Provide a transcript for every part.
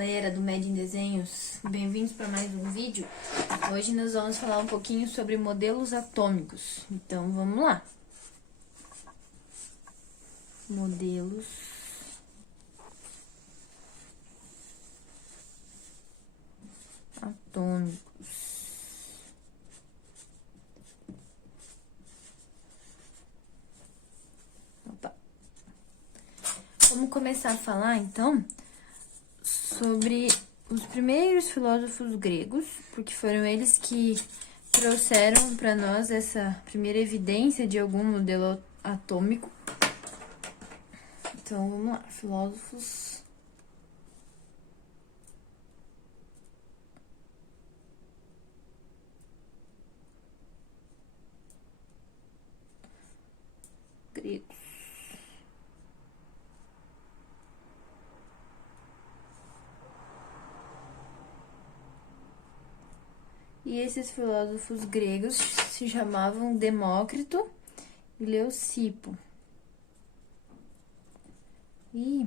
galera do Med em Desenhos, bem-vindos para mais um vídeo. Hoje nós vamos falar um pouquinho sobre modelos atômicos, então vamos lá. Modelos atômicos. Opa. Vamos começar a falar então sobre os primeiros filósofos gregos, porque foram eles que trouxeram para nós essa primeira evidência de algum modelo atômico. Então, vamos lá, filósofos gregos. E esses filósofos gregos se chamavam Demócrito e Leucipo. E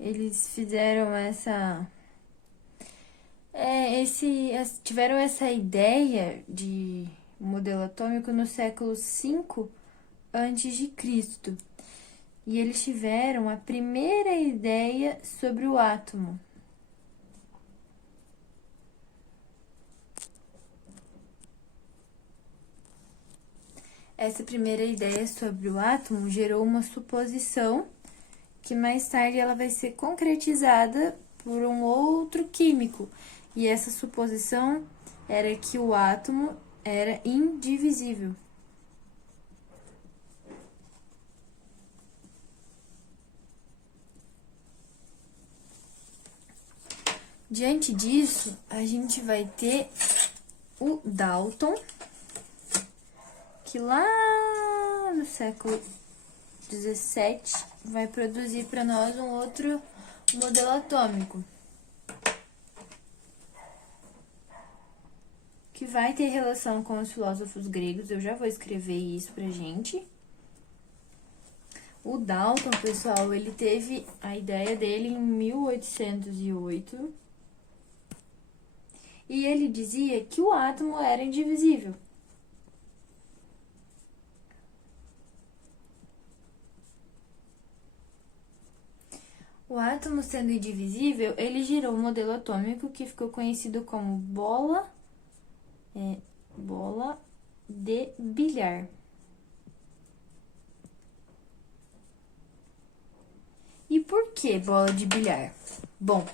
eles fizeram tiveram essa ideia de modelo atômico no século V a.C. E eles tiveram a primeira ideia sobre o átomo. Essa primeira ideia sobre o átomo gerou uma suposição que mais tarde ela vai ser concretizada por um outro químico. E essa suposição era que o átomo era indivisível. Diante disso, a gente vai ter o Dalton, que lá no século XVII vai produzir para nós um outro modelo atômico, que vai ter relação com os filósofos gregos. Eu já vou escrever isso pra gente. O Dalton, pessoal, ele teve a ideia dele em 1808 e ele dizia que o átomo era indivisível. O átomo sendo indivisível, ele gerou um modelo atômico que ficou conhecido como bola de bilhar. E por que bola de bilhar? Bom,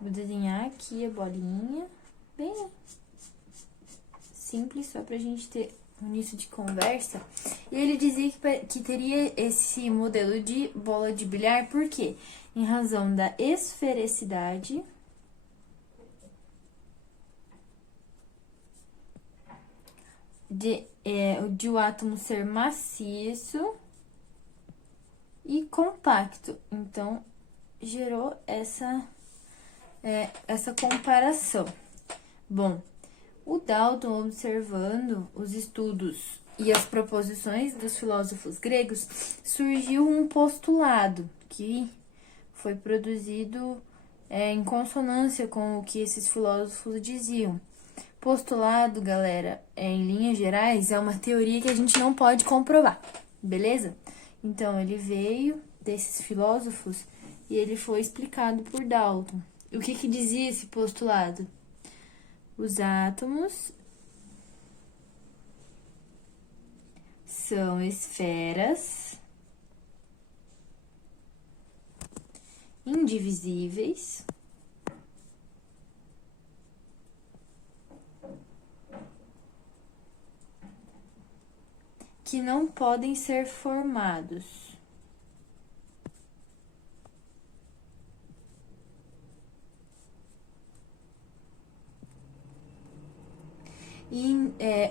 vou desenhar aqui a bolinha, bem simples, só pra gente ter um início de conversa. E ele dizia que teria esse modelo de bola de bilhar, por quê? Em razão da esfericidade de o átomo ser maciço e compacto. Então, gerou essa comparação. Bom, o Dalton, observando os estudos e as proposições dos filósofos gregos, surgiu um postulado que foi produzido em consonância com o que esses filósofos diziam. Postulado, galera, em linhas gerais, é uma teoria que a gente não pode comprovar, beleza? Então, ele veio desses filósofos e ele foi explicado por Dalton. O que dizia esse postulado? Os átomos são esferas indivisíveis que não podem ser formados.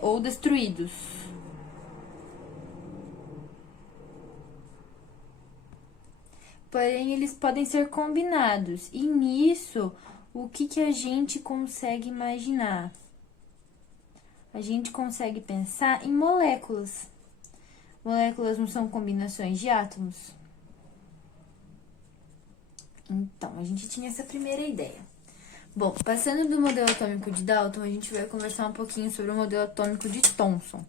Ou destruídos. Porém, eles podem ser combinados. E nisso, o que a gente consegue imaginar? A gente consegue pensar em moléculas. Moléculas não são combinações de átomos? Então, a gente tinha essa primeira ideia. Bom, passando do modelo atômico de Dalton, a gente vai conversar um pouquinho sobre o modelo atômico de Thomson.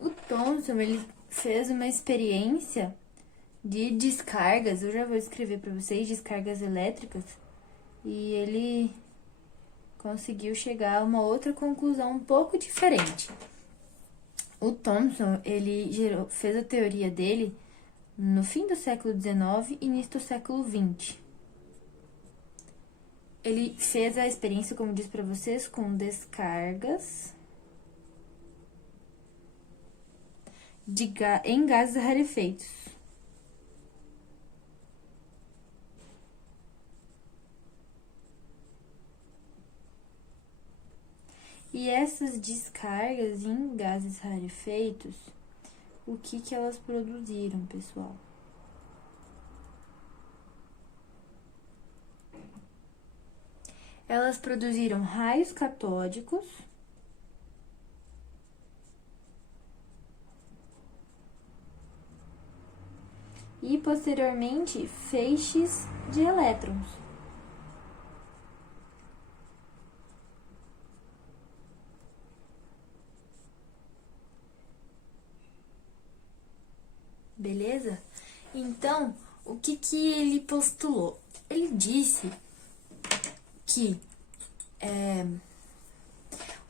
O Thomson, ele fez uma experiência de descargas, eu já vou escrever para vocês, descargas elétricas, e ele conseguiu chegar a uma outra conclusão um pouco diferente. O Thomson, ele fez a teoria dele no fim do século XIX e início do século XX. Ele fez a experiência, como disse para vocês, com descargas em gases rarefeitos. E essas descargas em gases rarefeitos, o que elas produziram, pessoal? Elas produziram raios catódicos e, posteriormente, feixes de elétrons. Beleza? Então, o que ele postulou? Ele disse que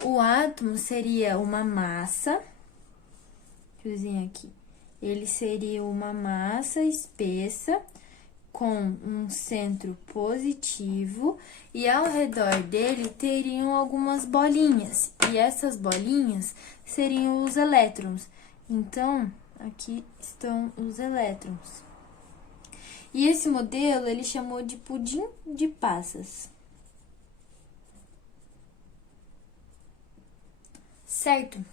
o átomo seria uma massa, deixa eu desenhar aqui, ele seria uma massa espessa com um centro positivo e ao redor dele teriam algumas bolinhas, e essas bolinhas seriam os elétrons. Então, aqui estão os elétrons. E esse modelo ele chamou de pudim de passas. Certo?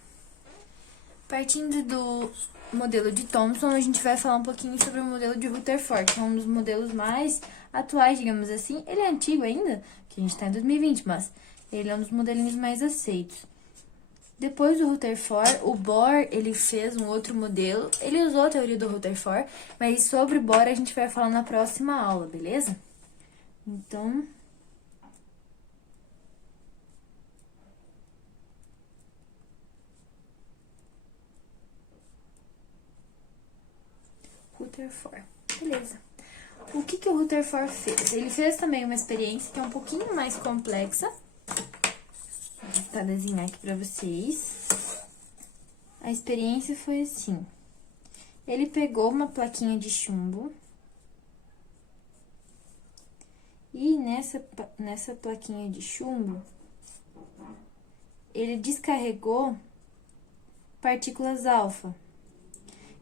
Partindo do modelo de Thomson, a gente vai falar um pouquinho sobre o modelo de Rutherford, que é um dos modelos mais atuais, digamos assim. Ele é antigo ainda, que a gente está em 2020, mas ele é um dos modelinhos mais aceitos. Depois do Rutherford, o Bohr, ele fez um outro modelo. Ele usou a teoria do Rutherford, mas sobre Bohr a gente vai falar na próxima aula, beleza? Então, Rutherford. Beleza. O que o Rutherford fez? Ele fez também uma experiência que é um pouquinho mais complexa. Vou tentar desenhar aqui pra vocês. A experiência foi assim. Ele pegou uma plaquinha de chumbo e nessa plaquinha de chumbo, ele descarregou partículas alfa,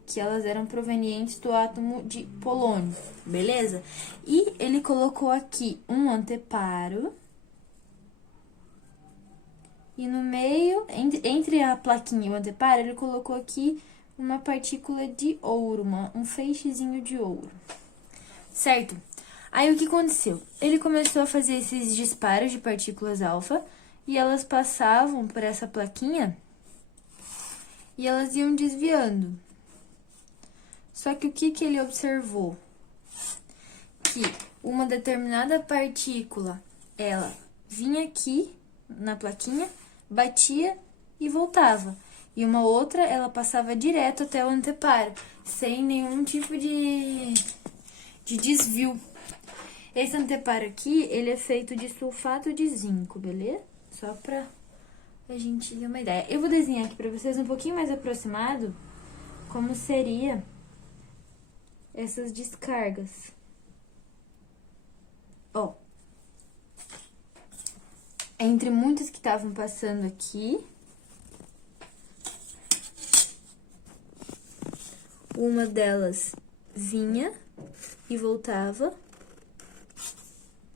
que elas eram provenientes do átomo de polônio, beleza? E ele colocou aqui um anteparo e no meio, entre a plaquinha e o anteparo, ele colocou aqui uma partícula de ouro, um feixezinho de ouro, certo? Aí o que aconteceu? Ele começou a fazer esses disparos de partículas alfa e elas passavam por essa plaquinha e elas iam desviando. Só que o que ele observou? Que uma determinada partícula, ela vinha aqui na plaquinha, batia e voltava. E uma outra, ela passava direto até o anteparo, sem nenhum tipo de desvio. Esse anteparo aqui, ele é feito de sulfato de zinco, beleza? Só pra a gente ter uma ideia. Eu vou desenhar aqui pra vocês um pouquinho mais aproximado como seria essas descargas. Ó, entre muitas que estavam passando aqui, uma delas vinha e voltava.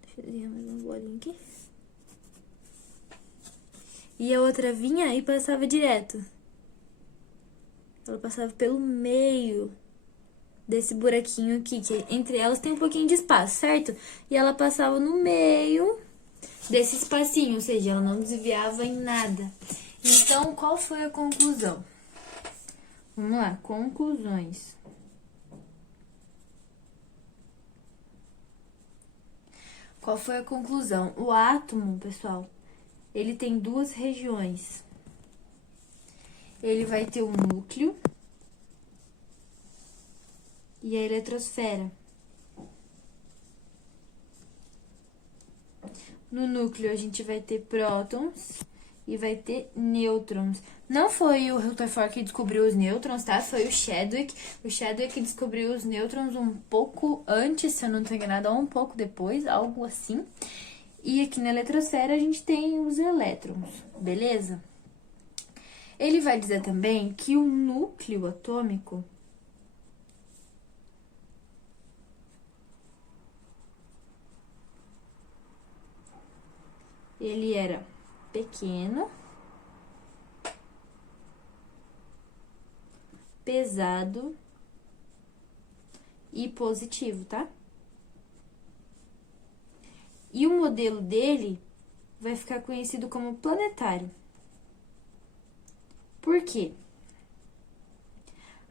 Deixa eu desenhar mais uma bolinha aqui. E a outra vinha e passava direto. Ela passava pelo meio desse buraquinho aqui, que entre elas tem um pouquinho de espaço, certo? E ela passava no meio desse espacinho, ou seja, ela não desviava em nada. Então, qual foi a conclusão? Vamos lá, conclusões. Qual foi a conclusão? O átomo, pessoal, ele tem duas regiões. Ele vai ter o núcleo e a eletrosfera. No núcleo, a gente vai ter prótons e vai ter nêutrons. Não foi o Rutherford que descobriu os nêutrons, tá? Foi o Chadwick. O Chadwick descobriu os nêutrons um pouco antes, se eu não estou enganada, ou um pouco depois, algo assim. E aqui na eletrosfera a gente tem os elétrons, beleza? Ele vai dizer também que o núcleo atômico ele era pequeno, pesado e positivo, tá? E o modelo dele vai ficar conhecido como planetário. Por quê?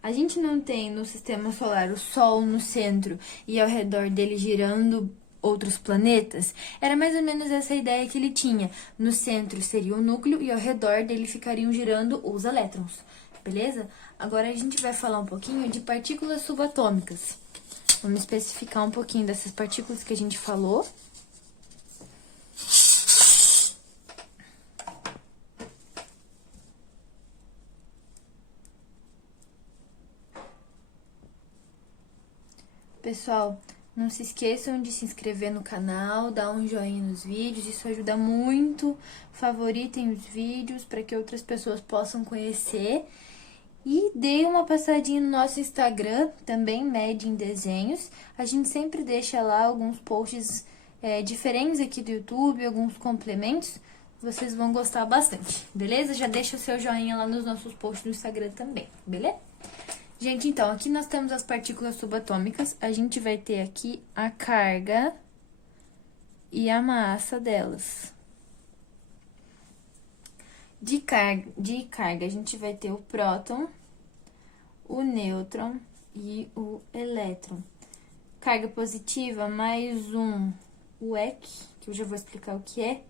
A gente não tem no sistema solar o Sol no centro e ao redor dele girando outros planetas? Era mais ou menos essa ideia que ele tinha. No centro seria o núcleo e ao redor dele ficariam girando os elétrons, beleza? Agora a gente vai falar um pouquinho de partículas subatômicas. Vamos especificar um pouquinho dessas partículas que a gente falou. Pessoal, não se esqueçam de se inscrever no canal, dar um joinha nos vídeos, isso ajuda muito. Favoritem os vídeos para que outras pessoas possam conhecer. E dê uma passadinha no nosso Instagram, também Med em Desenhos. A gente sempre deixa lá alguns posts diferentes aqui do YouTube, alguns complementos. Vocês vão gostar bastante, beleza? Já deixa o seu joinha lá nos nossos posts do Instagram também, beleza? Gente, então, aqui nós temos as partículas subatômicas. A gente vai ter aqui a carga e a massa delas. De carga, a gente vai ter o próton, o nêutron e o elétron. Carga positiva, mais um UEC, que eu já vou explicar o que é.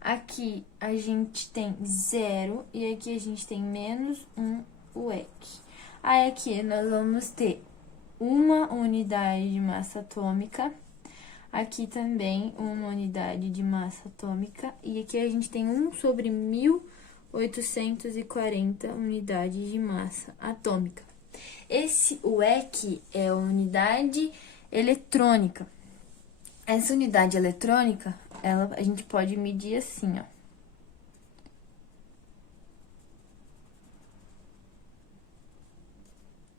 Aqui a gente tem 0 e aqui a gente tem menos um UEC. Aí aqui nós vamos ter uma unidade de massa atômica. Aqui também uma unidade de massa atômica. E aqui a gente tem 1 sobre 1840 unidades de massa atômica. Esse UEC é a unidade eletrônica. Essa unidade eletrônica, a gente pode medir assim, ó.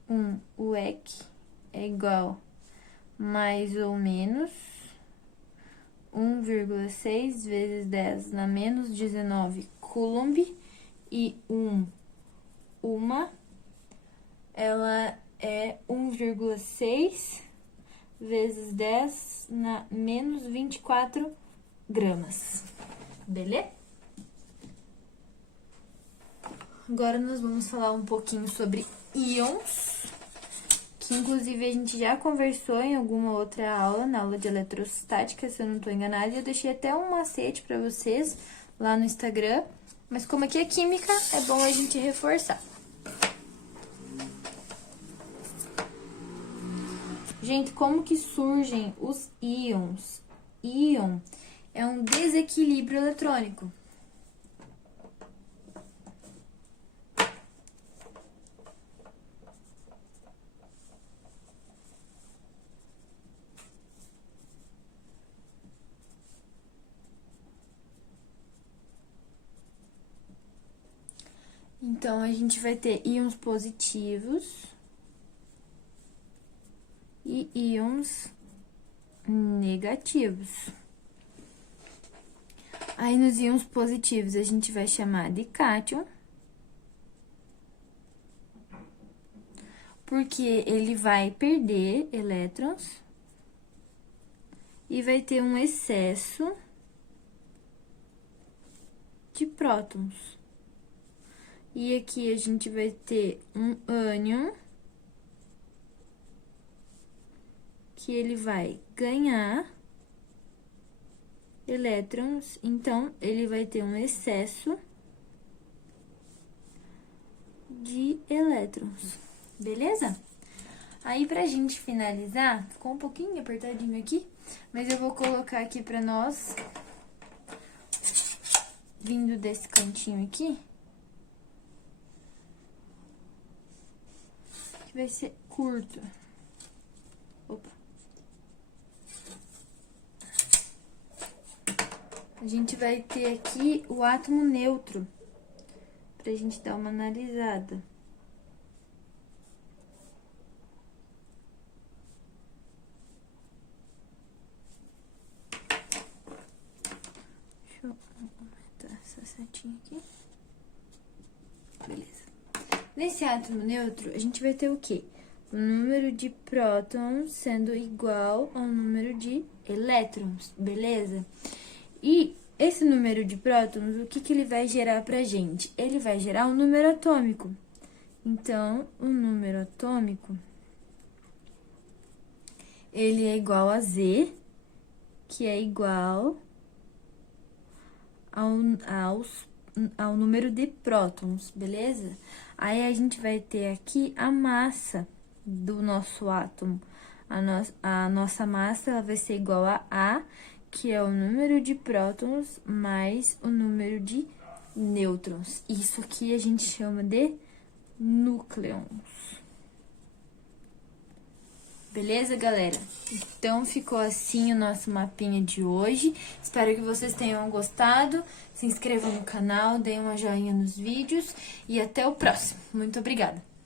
Um UEC é igual mais ou menos 1,6 vezes 10 na menos 19 Coulomb, e ela é 1,6 vezes 10 na menos 24 gramas, beleza? Agora nós vamos falar um pouquinho sobre íons, que inclusive a gente já conversou em alguma outra aula, na aula de eletrostática, se eu não estou enganada, e eu deixei até um macete para vocês lá no Instagram, mas como aqui é química, é bom a gente reforçar. Gente, como que surgem os íons? Íon é um desequilíbrio eletrônico. Então, a gente vai ter íons positivos e íons negativos. Aí, nos íons positivos, a gente vai chamar de cátion, porque ele vai perder elétrons e vai ter um excesso de prótons. E aqui a gente vai ter um ânion, que ele vai ganhar elétrons, então, ele vai ter um excesso de elétrons, beleza? Aí, pra gente finalizar, ficou um pouquinho apertadinho aqui, mas eu vou colocar aqui pra nós, vindo desse cantinho aqui, que vai ser curto. Opa. A gente vai ter aqui o átomo neutro, pra gente dar uma analisada. Deixa eu aumentar essa setinha aqui. Beleza. Nesse átomo neutro, a gente vai ter o quê? O número de prótons sendo igual ao número de elétrons, beleza? E esse número de prótons, o que que ele vai gerar pra gente? Ele vai gerar um número atômico. Então, o número atômico, ele é igual a Z, que é igual ao número de prótons, beleza? Aí, a gente vai ter aqui a massa do nosso átomo. A nossa massa, ela vai ser igual a A, que é o número de prótons mais o número de nêutrons. Isso aqui a gente chama de núcleons. Beleza, galera? Então, ficou assim o nosso mapinha de hoje. Espero que vocês tenham gostado. Se inscrevam no canal, deem uma joinha nos vídeos e até o próximo. Muito obrigada!